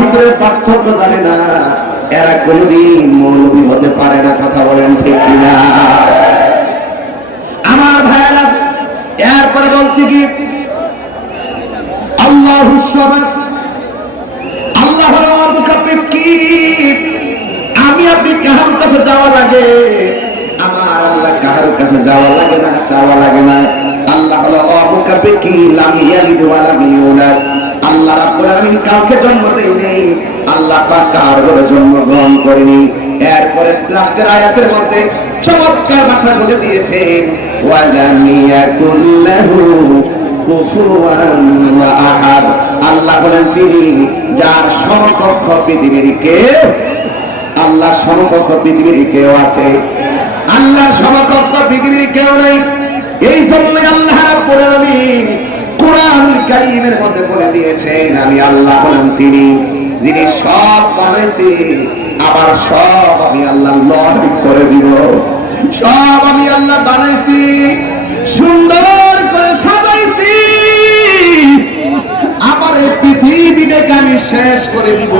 ভিতরে পার্থক্য জানে না। এরা কোনদিন মৌলবী হতে পারে না, কথা বলেন ঠিক কিনা? আমার ভাইয়েরা, এরপরে বলছি কি? আল্লাহ আল্লাহ কি আমি আপনি কাহার কাছে যাওয়া লাগে? আমার আল্লাহ কাহার কাছে যাওয়া লাগে না, চাওয়া লাগে না। আল্লাহ হলো অবকাপে কি লামিয়া লিডওয়ালা মিউলাদ আল্লাহ রাব্বুল আলামিন কাউকে জন্ম দেয় নেই আল্লাহ পাক কার ঘরে জন্ম গ্রহণ করেনি। এরপরে রাষ্ট্রের আয়াতের মধ্যে চমৎকার ভাষা বলে দিয়েছেন ওয়ালাম ইয়াকুল্লাহু কুফুয়ান আহাদ। আল্লাহ বলেন, তিনি যার সমকক্ষ পৃথিবীর কে আল্লাহ সমকক্ষ পৃথিবীর কেউ আছে। আল্লাহর সমকক্ষ পৃথিবীর কেউ নাই। এই জন্যই আল্লাহ রাব্বুল আলামিন কোরআনুল কারীমের মধ্যে বলে দিয়েছেন, আমি আল্লাহ বলেন তিনি, যিনি সব বানাইছি, আবার সব আমি আল্লাহ লয় করে দিব। সব আমি আল্লাহ বানাইছি, সুন্দর করে সাজাইছি, আবার এই পৃথিবীটাকে আমি শেষ করে দিব।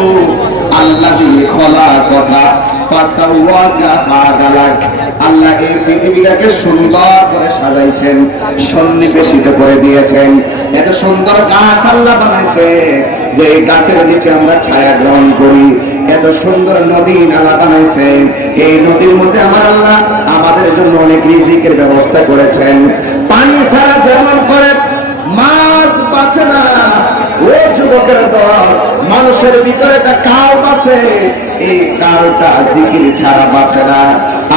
আল্লাহ দিয়ে খোলা কথা সন্নিবেশিত করে দিয়েছেন। এত সুন্দর গাছ আল্লাহ বানাইছে, যে গাছের নিচে আমরা ছায়া গ্রহণ করি। এত সুন্দর নদী নালা বানাইছে, এই নদীর মধ্যে আমার আল্লাহ আমাদের জন্য অনেক রিজিকের ব্যবস্থা করেছেন। পানি ছাড়া যেমন করে ও যুবকের দল, মানুষের ভিতরে একটা কাল বাসে এই কালটা জিকির ছাড়া বাঁচে না।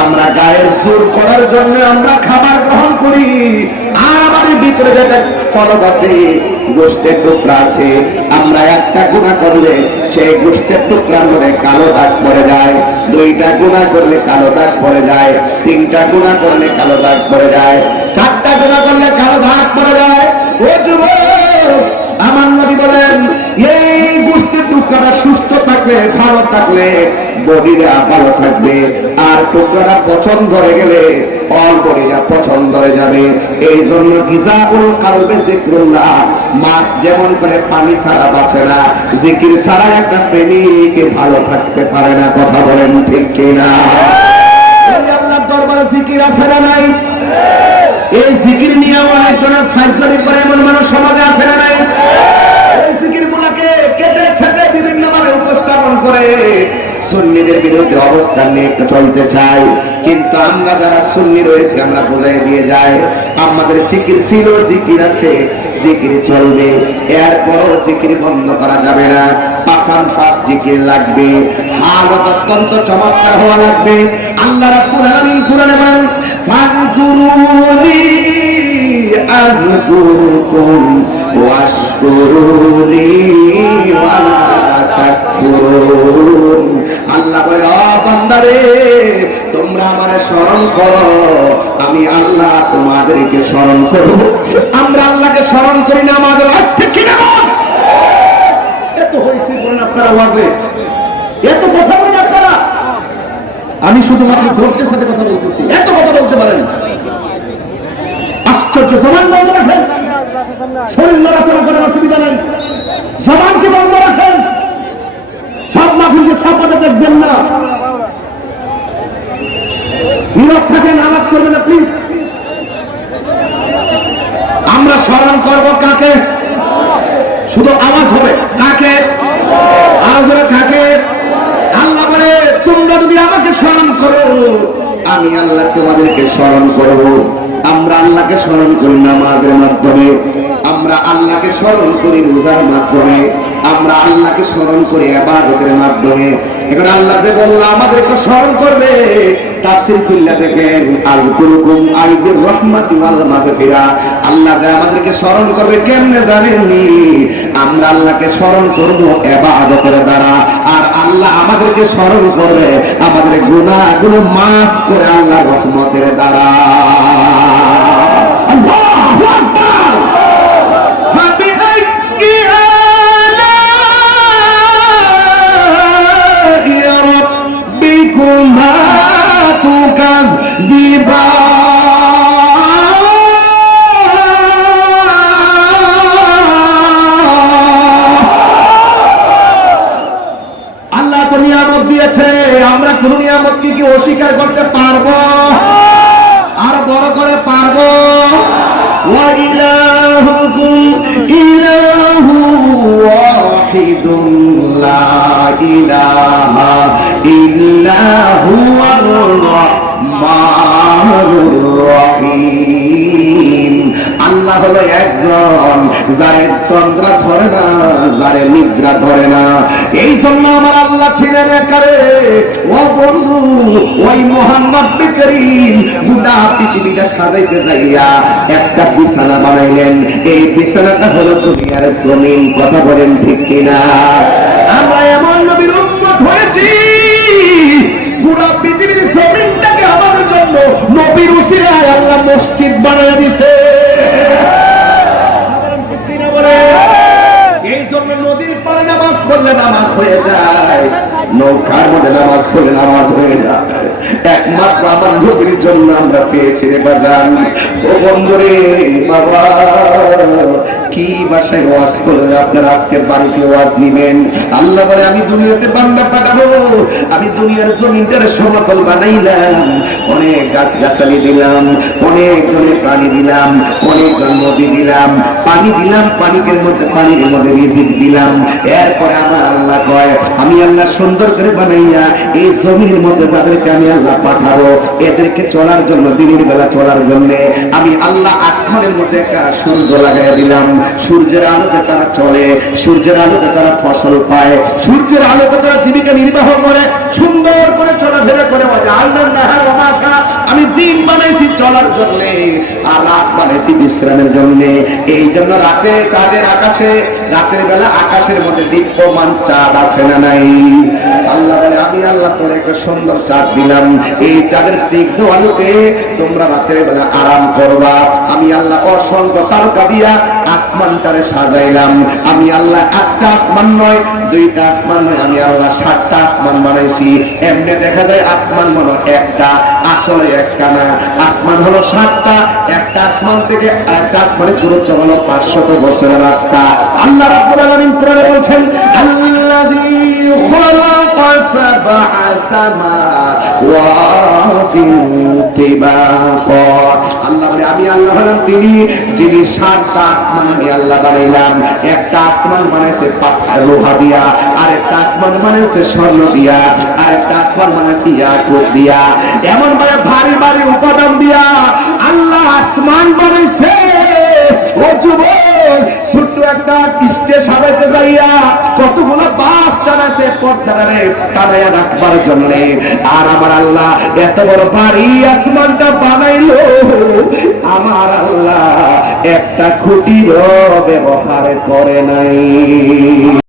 আমরা গায়ের সুর করার জন্য আমরা খাবার গ্রহণ করি। আর আমাদের ভিতরে যেটা ফলক আছে, গোষ্ঠের টুকরা আছে, আমরা একটা গুণা করলে সেই গোষ্ঠের টুকরার মধ্যে কালো দাগ পড়ে যায়। দুইটা গুণা করলে কালো দাগ পড়ে যায়। তিনটা গুণা করলে কালো দাগ পড়ে যায়। চারটা গুণা করলে কালো দাগ পড়ে যায়। ও যুবক, আমার বলেন, এই গোষ্ঠীর টুকরাটা সুস্থ থাকলে, ভালো থাকলে বডিরা ভালো থাকবে। আর টুকরাটা পছন্দ ধরে গেলে জিকির একটা না। দরবারে জিকির এই জিকির নিয়ে অনেক করে এমন মানুষ সমাজে আছে না নাই এই জিকির গুলাকে কেটে ছেটে বিভিন্ন ভাবে উপস্থাপন করে সুন্নিদের বিরুদ্ধে অবস্থান নিয়ে একটু চলতে চাই। কিন্তু আমরা যারা সুন্নি রয়েছে, আমরা বোঝাই দিয়ে যাই, আমাদের জিকির ছিল, জিকির আছে, জিকির চলবে। এরপরও জিকির বন্ধ করা যাবে না। পাশান পাশ জিকির লাগবে। হালত অত্যন্ত চমৎকার হওয়া লাগবে। আল্লাহ রাব্বুল আলামিন কোরআনে বলেন ফাযকুরুনি আযকুরকুম ওয়াশকুরুনি ওয়ালা তাকফুরুন আল্লাহ বলে, ও তোমরা আমারে স্মরণ করো। আমি আল্লাহ তোমাদেরকে স্মরণ করব। আমরা আল্লাহকে স্মরণ করি না, আমাদের ওয়াজে এত কথা আমি শুধুমাত্র ধৈর্যের সাথে কথা বলতেছি। এত কথা বলতে পারেন আশ্চর্য রাখেন শরীর নড়াচড়া করার অসুবিধা নাই জবানকে বন্ধ রাখেন সব মাফিলকে সব পথে দেখবেন না নীরব থাকেন আওয়াজ না প্লিজ আমরা স্মরণ করব কাকে? শুধু আওয়াজ হবে। কাকে? আওয়াজ কাকে? আল্লাহ বলে, তোমরা যদি আমাকে স্মরণ করো, আমি আল্লাহ তোমাদেরকে স্মরণ করব। আমরা আল্লাহকে স্মরণ করি নামাজের মাধ্যমে, আমরা আল্লাহকে স্মরণ করি রোজার মাধ্যমে, আমরা আল্লাহকে স্মরণ করি আবাদতের মাধ্যমে। এখন আল্লাহ যে বলল, আমাদেরকে স্মরণ করবে। তাফসির খুল্লা দেখেন আইবির রহমাতি আল্লাহ যে আমাদেরকে স্মরণ করবে কেমনে জানেননি? আমরা আল্লাহকে স্মরণ করব ইবাদতের দ্বারা। আর আল্লাহ আমাদেরকে স্মরণ করবে আমাদের গুনাহগুলো মাফ করে আল্লাহ রহমতের দ্বারা। দিয়েছে আমরা কোন নিয়ামতকে কি অস্বীকার করতে পারবো আর বড় করে পারবো وإلهكم إله واحد لا إله إلا هو الرحمن الرحيم আল্লাহ হলো একজন, যারে তন্দ্রা ধরে না, যারে নিদ্রা ধরে না। এই জন্য আমার আল্লাহ ছিলেন একারে, ও বন্ধু, ওই মোহাম্মদ করিম, গোটা পৃথিবীটা সাজাইতে যাইয়া একটা বিছানা বানাইলেন। এই বিছানাটা হলো দুনিয়ার জমিন, কথা বলেন ঠিক কিনা? আমরা এমন নবীর উম্মত হয়েছি পুরো পৃথিবীর জমিনটাকে আমাদের জন্য নবীর উসিলায় আল্লাহ মসজিদ বানিয়ে দিছে নামাজ নামাজ হয়ে যায়। নৌকার মধ্যে নামাজ পড়লে নামাজ হয়ে যায়। একমাত্র আমার নবীর জন্য আমরা পেয়েছি রে বাজান। ও বন্ধুরে, বাবা। কি বাসায় ওয়াজ করলে আপনার আজকে বাড়িতে ওয়াজ নিবেন? আল্লাহ বলে, আমি দুনিয়াতে বান্দা পাঠাবো। আমি দুনিয়ার জমিনটারে সমতল বানাইলাম। অনেক গাছ গাছালি দিলাম, অনেক অনেক প্রাণী দিলাম, অনেক নদী দিলাম। পানি দিলাম, পানিকের মধ্যে পানির মধ্যে রিজিক দিলাম। এরপরে আমার আল্লাহ কয়, আমি আল্লাহ সুন্দর করে বানাইয়া এই জমির মধ্যে যাদেরকে আমি আল্লাহ পাঠাবো, এদেরকে চলার জন্য, দিনের বেলা চলার জন্য আমি আল্লাহ আসমানের মধ্যে একটা সূর্য লাগাই দিলাম। সূর্যের আলোতে তারা চলে, সূর্যের আলোতে তারা ফসল পায়, সূর্যের আলোতে তারা জীবিকা নির্বাহ করে, সুন্দর করে চলাফেরা করে আল্লাহ নাহার মাসা আমি দিন বানাইছি চলার জন্য আর রাত বানাইছি বিশ্রামের জন্য। এই জন্য রাতে চাঁদের আকাশে, রাতের বেলা আকাশের মধ্যে দীপ্যমান চাঁদ আছে না নাই? আল্লাহ বলে, আমি আল্লাহ তোর একটা সুন্দর চাঁদ দিলাম। এই চাঁদের স্নিগ্ধ আলোতে তোমরা রাতের বেলা আরাম করবা। আমি আল্লাহ অসংখ্য তারকা দিয়া আসমানটারে সাজাইলাম। আমি আল্লাহ একটা আসমান নয়, দুইটা আসমান নয়, আমি আল্লাহ সাতটা আসমান বানাইছি। এমনি দেখা যায় আসমান হলো একটা, আসলে একটা না। আসমান হলো সাতটা, একটা আসমান থেকে একটা আসমানের দূরত্ব হলো পাঁচশত বছরের রাস্তা। আল্লাহ রাব্বুল আলামিন বলছেন আল্লাযী খালাকা সাবআ সামাওয়াতিন তিবাকা আল্লাহ আমি আল্লাহ হলাম, তিনি, যিনি সাতটা আসমান আমি আল্লাহ বানাইলাম। একটা আসমান বানাইছে পাথর, লোহা দিয়া আর আসমান বানাইছে স্বর্ণ দিয়া আর একটা আসমান বানাইছে ইয়াকুত দিয়া। এমন ভাবে ভারী ভারী উপাদান দিয়া আল্লাহ আসমান বানাইছে। ও যুবক, ছোট্ট একটা কিস্টে সাজাইতে যাইয়া পর্দারে রাখবার জন্য। আর আমার আল্লাহ এত বড় বাড়ি আসমানটা বানাইলো। আমার আল্লাহ একটা খুঁটিরও ব্যবহার করে নাই।